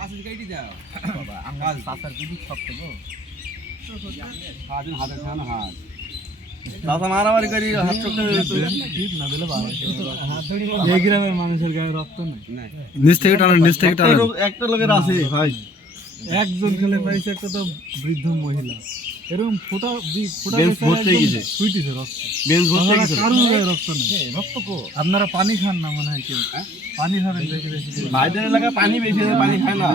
বাবা আমার পাতার দিদি শক্ত গো দাদা মারামারি করি হাত চোখে না দিলে এই গ্রামের মানুষের গায়ে রক্ত নাই নিচ থেকে টানেন একটা লোকের আছে ভাই একজন খেলে পাইছে একটা তো বৃদ্ধ মহিলা এরকম ফোটা বেঞ্চ ভর্তি হয়ে গেছে ছুইতেছে রক্ত বেঞ্চ ভর্তি হয়ে গেছে কারোর গায়ে রক্ত নেই রক্ত কো আপনারা পানি খান না মনে হয় কেউ পানি খাবেন বেশি বেশি ভাইদের এলাকায় পানি বেশি আছে পানি খায় না